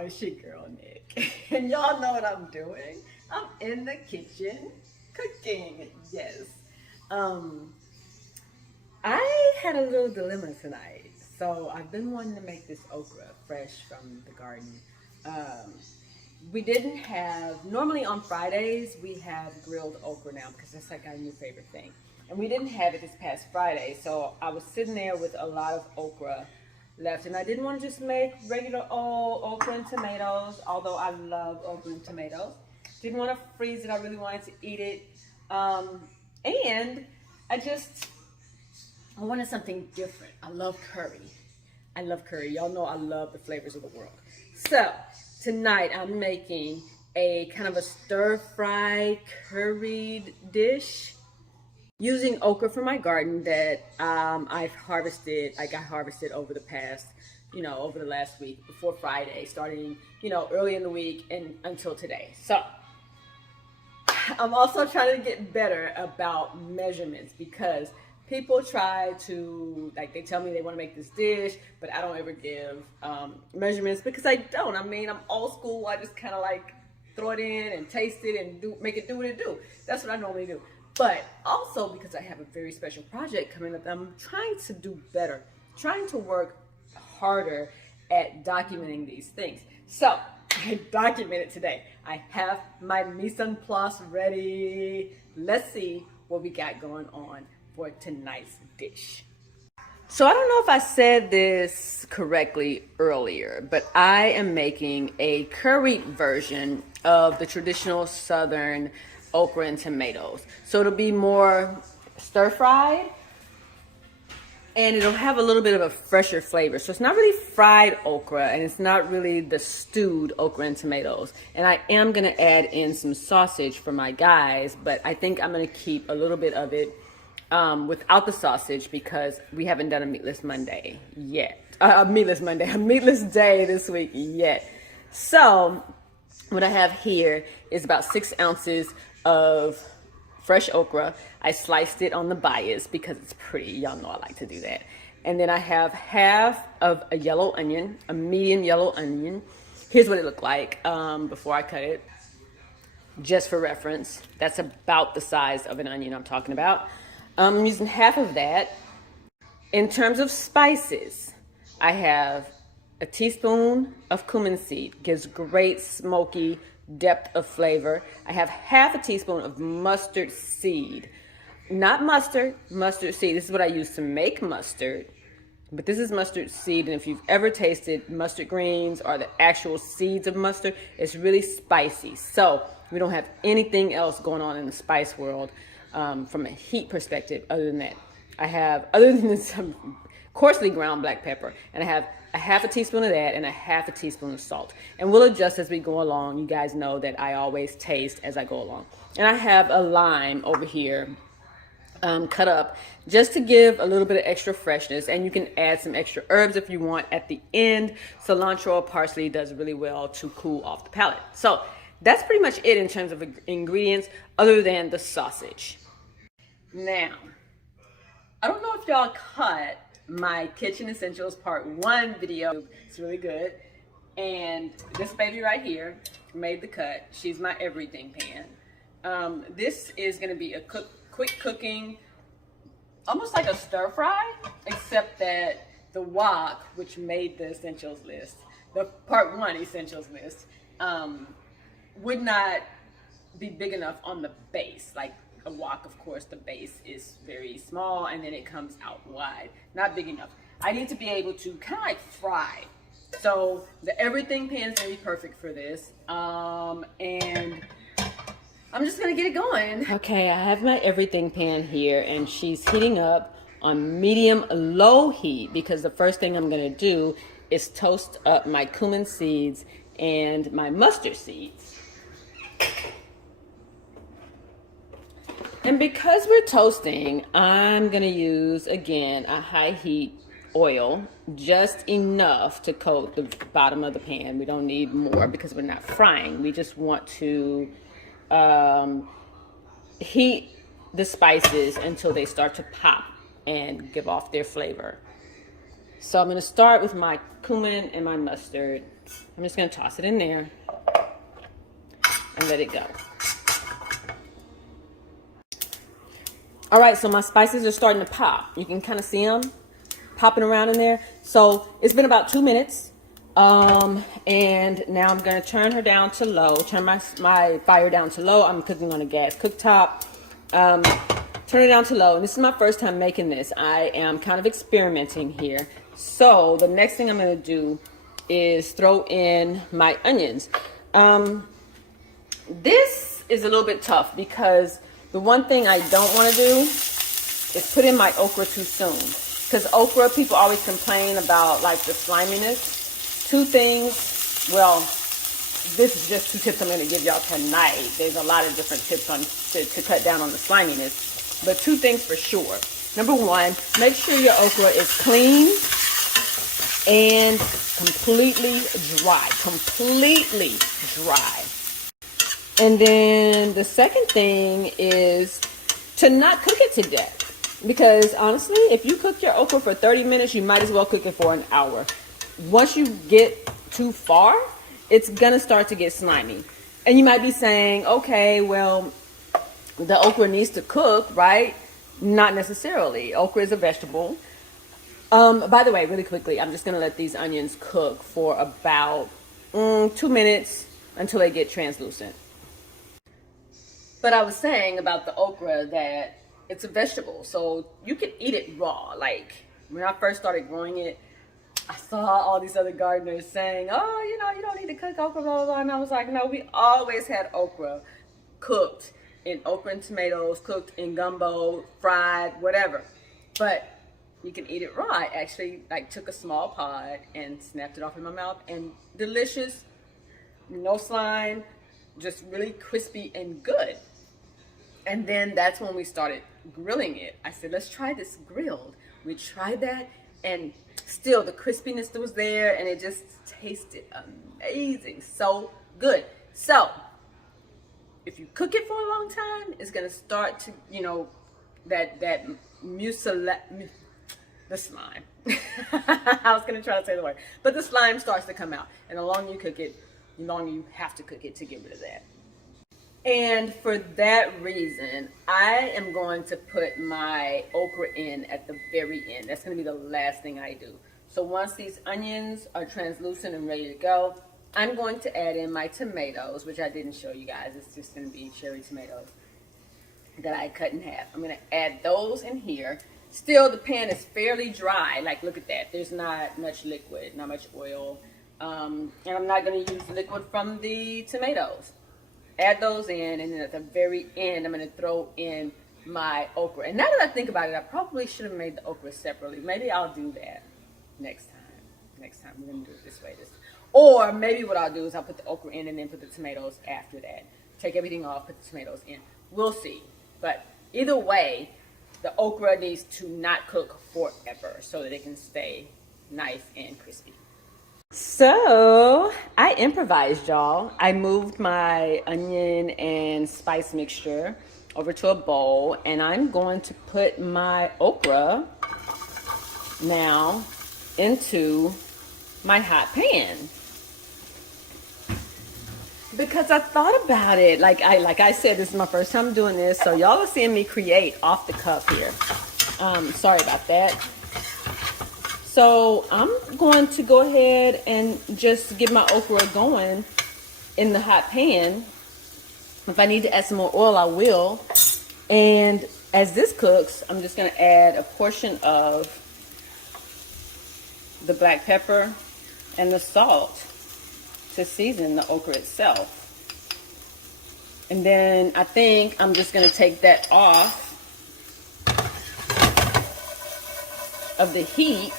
it's your girl Nick. And y'all know what I'm doing. I'm in the kitchen cooking. Yes. I had a little dilemma tonight. So I've been wanting to make this okra fresh from the garden. We didn't have, normally on Fridays we have grilled okra now because that's like our new favorite thing. And we didn't have it this past Friday, so I was sitting there with a lot of okra left, and I didn't want to just make regular old okra and tomatoes, although I love okra and tomatoes. Didn't want to freeze it, I really wanted to eat it. And I wanted something different. I love curry. Y'all know I love the flavors of the world. So tonight I'm making a kind of a stir-fry curried dish using okra from my garden that I've harvested. I got harvested over the past, over the last week before Friday, starting, early in the week and until today. So I'm also trying to get better about measurements because people try to, they tell me they want to make this dish, but I don't ever give measurements because I don't. I mean, I'm old school. I just kind of throw it in and taste it and make it do what it do. That's what I normally do. But also because I have a very special project coming up, I'm trying to do better, trying to work harder at documenting these things. So I documented today. I have my mise en place ready. Let's see what we got going on for tonight's dish. So I don't know if I said this correctly earlier, but I am making a curried version of the traditional Southern okra and tomatoes. So it'll be more stir-fried and it'll have a little bit of a fresher flavor. So it's not really fried okra and it's not really the stewed okra and tomatoes. And I am gonna add in some sausage for my guys, but I think I'm gonna keep a little bit of it without the sausage because we haven't done a meatless Monday yet. A meatless day this week yet. So what I have here is about 6 ounces of fresh okra. I sliced it on the bias because it's pretty. Y'all know I like to do that. And then I have half of a yellow onion, a medium yellow onion. Here's what it looked like before I cut it, just for reference. That's about the size of an onion I'm talking about. I'm using half of that. In terms of spices, I have a teaspoon of cumin seed. Gives great smoky depth of flavor. I have half a teaspoon of mustard seed. Not mustard, mustard seed. This is what I use to make mustard. But this is mustard seed, and if you've ever tasted mustard greens or the actual seeds of mustard, it's really spicy. So we don't have anything else going on in the spice world from a heat perspective other than that. I have, other than some coarsely ground black pepper, and I have a half a teaspoon of that and a half a teaspoon of salt. And we'll adjust as we go along. You guys know that I always taste as I go along. And I have a lime over here cut up just to give a little bit of extra freshness, and you can add some extra herbs if you want at the end. Cilantro or parsley does really well to cool off the palate. So that's pretty much it in terms of ingredients other than the sausage. Now, I don't know if y'all caught my Kitchen Essentials Part 1 video. It's really good. And this baby right here made the cut. She's my everything pan. This is gonna be a quick cooking, almost like a stir fry, except that the wok, which made the essentials list, the Part 1 essentials list, would not be big enough on the base. Like a wok, of course, the base is very small and then it comes out wide. Not big enough. I need to be able to kind of fry. So the everything pan is gonna be perfect for this. And I'm just gonna get it going. Okay, I have my everything pan here and she's heating up on medium low heat because the first thing I'm gonna do is toast up my cumin seeds and my mustard seeds. And because we're toasting, I'm gonna use, again, a high heat oil, just enough to coat the bottom of the pan. We don't need more because we're not frying. We just want to heat the spices until they start to pop and give off their flavor. So I'm gonna start with my cumin and my mustard. I'm just going to toss it in there and let it go. All right, so my spices are starting to pop. You can kind of see them popping around in there. So it's been about 2 minutes. And now I'm going to turn her down to low, turn my fire down to low. I'm cooking on a gas cooktop. Turn it down to low. And this is my first time making this. I am kind of experimenting here. So the next thing I'm going to do is throw in my onions. This is a little bit tough because the one thing I don't want to do is put in my okra too soon. Because okra, people always complain about like the sliminess. 2 things, well, this is just 2 tips I'm going to give y'all tonight. There's a lot of different tips on to cut down on the sliminess. But 2 things for sure. Number 1, make sure your okra is clean and completely dry. Completely dry. And then the second thing is to not cook it to death. Because honestly, if you cook your okra for 30 minutes, you might as well cook it for an hour. Once you get too far, it's gonna start to get slimy. And you might be saying, okay, well, the okra needs to cook, right? Not necessarily. Okra is a vegetable. By the way, really quickly, I'm just gonna let these onions cook for about 2 minutes until they get translucent. But I was saying about the okra that it's a vegetable, so you can eat it raw. Like when I first started growing it, I saw all these other gardeners saying, oh, you know, you don't need to cook okra, blah, blah, blah. And I was like, no, we always had okra cooked in okra and tomatoes, cooked in gumbo, fried, whatever. But you can eat it raw. I actually like took a small pod and snapped it off in my mouth, and delicious, no slime, just really crispy and good. And then that's when we started grilling it. I said, let's try this grilled. We tried that, and still the crispiness that was there, and it just tasted amazing. So good. So if you cook it for a long time, it's going to start to, you know, that musala, the slime. I was going to try to say the word, but the slime starts to come out. And the longer you cook it, the longer you have to cook it to get rid of that. And for that reason, I am going to put my okra in at the very end. That's going to be the last thing I do. So once these onions are translucent and ready to go, I'm going to add in my tomatoes, which I didn't show you guys. It's just going to be cherry tomatoes that I cut in half. I'm going to add those in here. Still, the pan is fairly dry. Like, look at that. There's not much liquid, not much oil. And I'm not going to use liquid from the tomatoes. Add those in, and then at the very end, I'm going to throw in my okra. And now that I think about it, I probably should have made the okra separately. Maybe I'll do that next time. Next time, we're going to do it this way. Or maybe what I'll do is I'll put the okra in and then put the tomatoes after that. Take everything off, put the tomatoes in. We'll see. But either way, the okra needs to not cook forever so that it can stay nice and crispy. So I improvised, y'all. I moved my onion and spice mixture over to a bowl, and I'm going to put my okra now into my hot pan. Because I thought about it. Like I said, this is my first time doing this, so y'all are seeing me create off the cuff here. Sorry about that. So I'm going to go ahead and just get my okra going in the hot pan. If I need to add some more oil, I will. And as this cooks, I'm just going to add a portion of the black pepper and the salt to season the okra itself. And then I think I'm just going to take that off of the heat.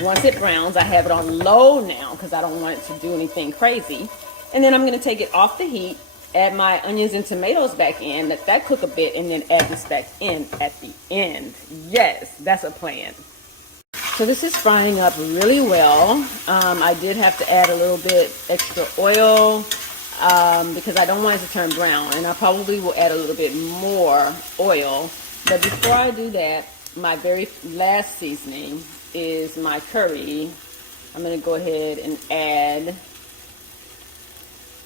Once it browns, I have it on low now because I don't want it to do anything crazy. And then I'm going to take it off the heat, add my onions and tomatoes back in, let that cook a bit, and then add this back in at the end. Yes, that's a plan. So this is frying up really well. I did have to add a little bit extra oil because I don't want it to turn brown. And I probably will add a little bit more oil. But before I do that, my very last seasoning is my curry I'm going to go ahead and add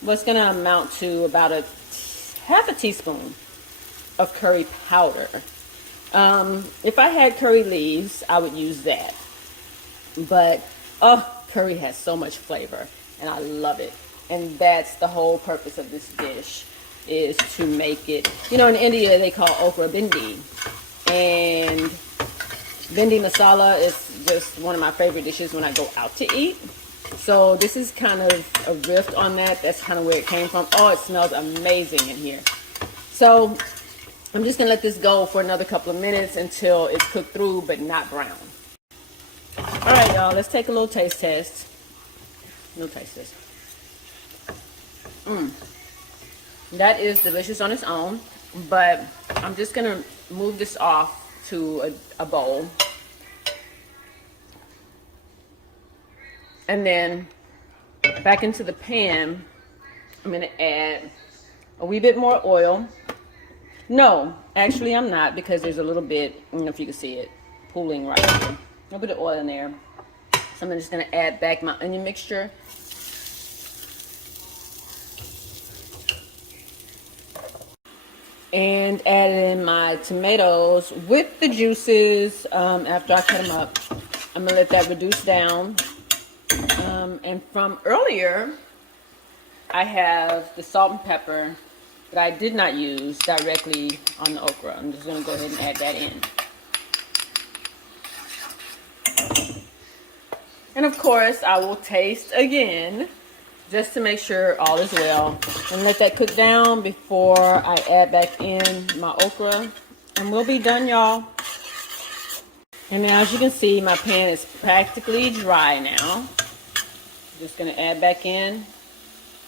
what's going to amount to about half a teaspoon of curry powder. If I had curry leaves, I would use that. But, curry has so much flavor, and I love it. And that's the whole purpose of this dish, is to make it, you know, in India they call okra bhindi. And bhindi masala is just one of my favorite dishes when I go out to eat. So this is kind of a riff on that. That's kind of where it came from. Oh, it smells amazing in here. So I'm just going to let this go for another couple of minutes until it's cooked through but not brown. All right, y'all, let's take a little taste test. No taste test. That is delicious on its own, but I'm just going to move this off to a bowl. And then back into the pan, I'm going to add a wee bit more oil. No, actually I'm not, because there's a little bit, I don't know if you can see it, pooling right here. A little bit of oil in there. So I'm just going to add back my onion mixture. And add in my tomatoes with the juices after I cut them up. I'm going to let that reduce down. And from earlier, I have the salt and pepper that I did not use directly on the okra. I'm just going to go ahead and add that in. And of course, I will taste again, just to make sure all is well. And let that cook down before I add back in my okra. And we'll be done, y'all. And now, as you can see, my pan is practically dry now. Just going to add back in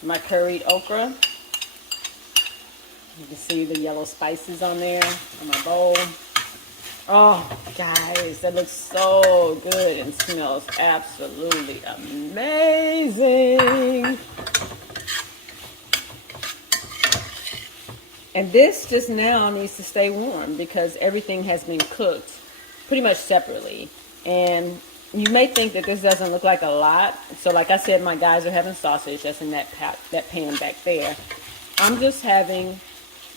my curried okra. You can see the yellow spices on there on my bowl. Oh, guys, that looks so good and smells absolutely amazing. And this just now needs to stay warm because everything has been cooked pretty much separately. And you may think that this doesn't look like a lot. So like I said, my guys are having sausage. That's in that pan back there. I'm just having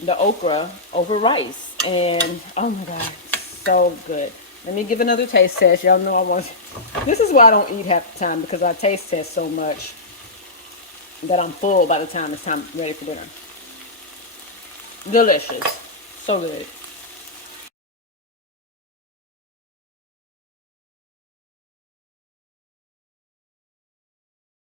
the okra over rice. And oh my God, so good. Let me give another taste test. Y'all know I want. This is why I don't eat half the time, because I taste test so much that I'm full by the time it's ready for dinner. Delicious. So good.